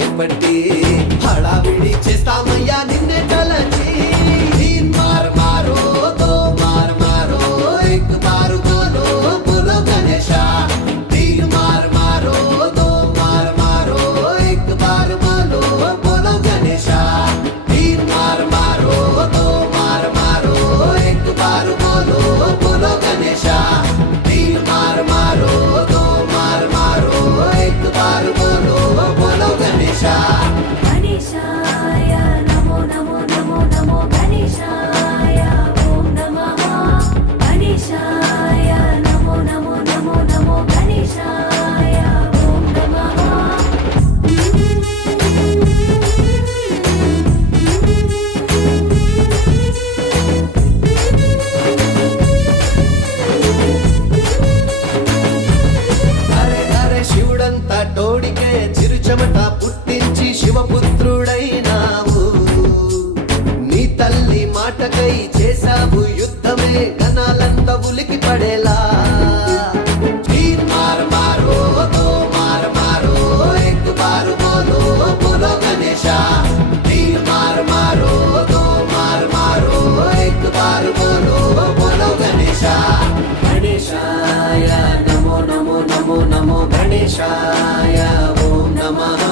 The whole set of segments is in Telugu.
భయపట్టి హడావిడి చేస్తామయ్యా నిన్నే తలచి తీన్ మార్ మారో దో మార్ మారో ఎక్ బారు బోలో బోలో గణేశ తీన్ మార్ మారో దో మార్ మారో ఎక్ బారు బోలో బోలో గణేశ తీన్ మార్ మారో దో మార్ మారో ఎక్ బారు బోలో బోలో గణేశ తీన్ మార్ మారో దో మార్ మారో ఎక్ బారు బోలో బోలో గణేశ గణేశాయ నమో నమో నమో నమో గణేశాయ ఓం నమః గణేశాయ నమో నమో నమో నమో గణేశాయ ఓం నమః అరే అరే శివుడంతా టోడికే చిరుచమట పుట్టించి శివపుత్రుడైనావు నీ తల్లి మాటకై చేసావు యుద్ధమే గణాలంతా ఉలికి పడేలా తీన్ మార్ మారో దో మార్ మారో ఎక్ బారు బోలో బోలో గణేశ తీన్ మార్ మారో దో మార్ మారో ఎక్ బారు బోలో బోలో గణేశ గణేశాయ నమో నమో నమో నమో గణేశాయ ఓం నమః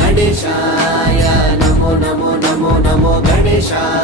గణేశాయ నమో నమో నమో నమో గణేశాయ